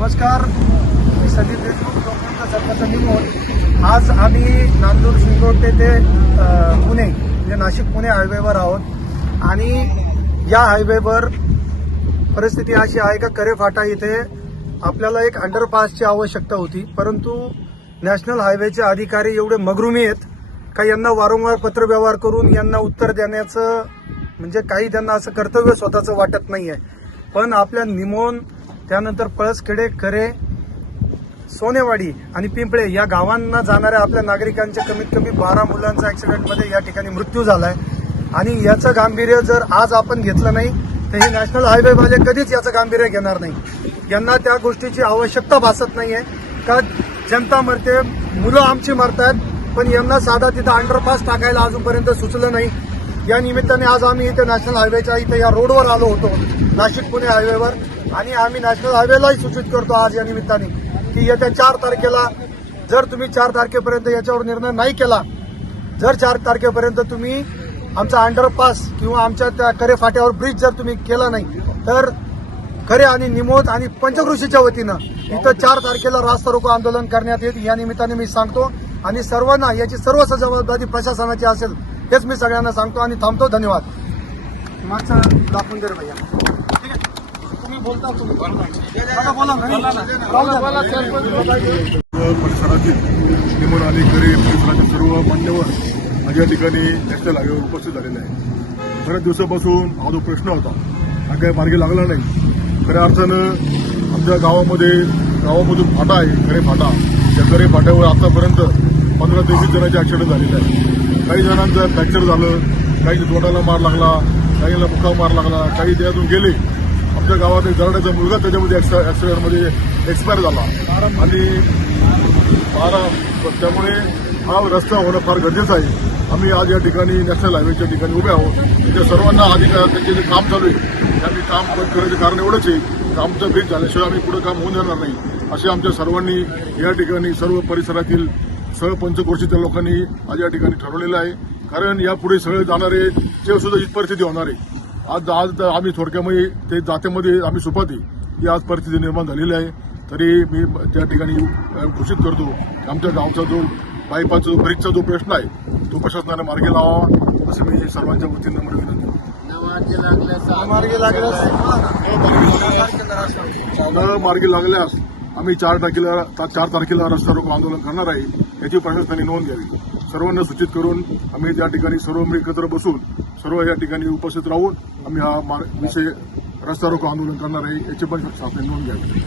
नमस्कार, मी संदीप देशमुख, लोकमतचा सरपंच निमोन. आज आम्ही नांदूर शिंगोट ते पुणे म्हणजे नाशिक पुणे हायवेवर आहोत आणि या हायवेवर परिस्थिती अशी आहे का करेफाटा इथे आपल्याला एक अंडरपासची आवश्यकता होती, परंतु नॅशनल हायवेचे अधिकारी एवढे मगरुमी आहेत का यांना वारंवार पत्रव्यवहार करून यांना उत्तर देण्याचं म्हणजे काही त्यांना असं कर्तव्य स्वतःचं वाटत नाहीये. पण आपल्या निमोन, त्यानंतर पळसखेडे, करे, सोनेवाडी आणि पिंपळे या गावांना जाणाऱ्या आपल्या नागरिकांच्या कमीत कमी 12 मुलांचा ऍक्सिडेंटमध्ये या ठिकाणी मृत्यू झालाय आणि याचं गांभीर्य जर आज आपण घेतलं नाही तर हे नॅशनल हायवेवाले कधीच याचं गांभीर्य घेणार नाही. यांना त्या गोष्टीची आवश्यकता भासत नाहीये का जनता मरते, मुलं आमची मरतात, पण यांना साधा तिथं अंडरपास टाकायला अजूनपर्यंत सुचलं नाही. या निमित्ताने आज आम्ही इथे नॅशनल हायवेच्या इथे या रोडवर आलो होतो, नाशिक पुणे हायवेवर, आणि आम्ही नॅशनल हायवेलाही सूचित करतो आज या निमित्ताने की येत्या 4 तारखेला जर तुम्ही 4 तारखेपर्यंत याच्यावर निर्णय नाही केला, जर 4 तारखेपर्यंत तुम्ही आमचा अंडरपास किंवा आमच्या त्या करे फाट्यावर ब्रिज जर तुम्ही केला नाही तर खरे आणि निमोद आणि पंचकृषीच्या वतीनं इथं 4 तारखेला रास्ता रोको आंदोलन करण्यात येईल. या निमित्ताने मी सांगतो आणि सर्वांना याची सर्वस्व जबाबदारी प्रशासनाची असेल हेच मी सगळ्यांना सांगतो आणि थांबतो. धन्यवाद. मागचं दाखवून दे रे भैया. ठीक आहे, तुम्ही बोलता, तुम्ही बोला परिसरातील निमोन आणि करे परिसरातील सर्व मान्यवर आज या ठिकाणी नॅशनल हायवेवर उपस्थित झालेले आहे. बऱ्याच दिवसापासून हा जो प्रश्न होता हा काही मार्गी लागला नाही. खऱ्या अर्थानं आमच्या गावामधून फाटा आहे, करे फाटा. त्या करे फाट्यावर आतापर्यंत 15 ते 20 जणांचे ऍक्सिडेंट झालेले आहेत. काही जणांचं फ्रॅक्चर झालं, काही तोंडाला मार लागला, काहीला मुका मार लागला, काही त्यातून गेले. आमच्या गावात एक जराड्याचा मुलगा त्याच्यामध्ये ऍक्सिडेंटमध्ये एक्सपायर झाला आणि त्यामुळे हा रस्ता होणं फार गरजेचं आहे. आम्ही आज या ठिकाणी नॅशनल हायवेच्या ठिकाणी उभे आहोत. त्या सर्वांना अधिकार त्यांचे जे काम चालू आहे त्यांनी काम बंद करायचं कारण एवढंच आहे की आमचं ब्रिज झाल्याशिवाय आम्ही पुढे काम होऊन देणार नाही असे आमच्या सर्वांनी या ठिकाणी सर्व परिसरातील पंचक्रोशीच्या लोकांनी आज या ठिकाणी ठरवलेलं आहे. कारण यापुढे सगळे जाणारे ते सुद्धा ही परिस्थिती होणार आहे. आज आम्ही थोडक्यामध्ये ते जातेमध्ये आम्ही सुपाती ही आज परिस्थिती निर्माण झालेली आहे. तरी मी त्या ठिकाणी घोषित करतो की आमच्या गावचा जो बायपासचा जो ब्रिजचा जो प्रश्न आहे तो प्रशासनाने मार्गी लावावा असं मी सर्वांच्या वतीनं विनंती मार्गी लागल्यास आम्ही 4 तारखेला रस्ता रोको आंदोलन करणार आहे. याची प्रशासनाने नोंद घ्यावी. सर्वांना सूचित करून आम्ही त्या ठिकाणी सर्व एकत्र बसून सर्व या ठिकाणी उपस्थित राहून आम्ही हा विषय रस्ता रोको आंदोलन करणार आहे. याची पण शासनाने नोंद घ्यावी.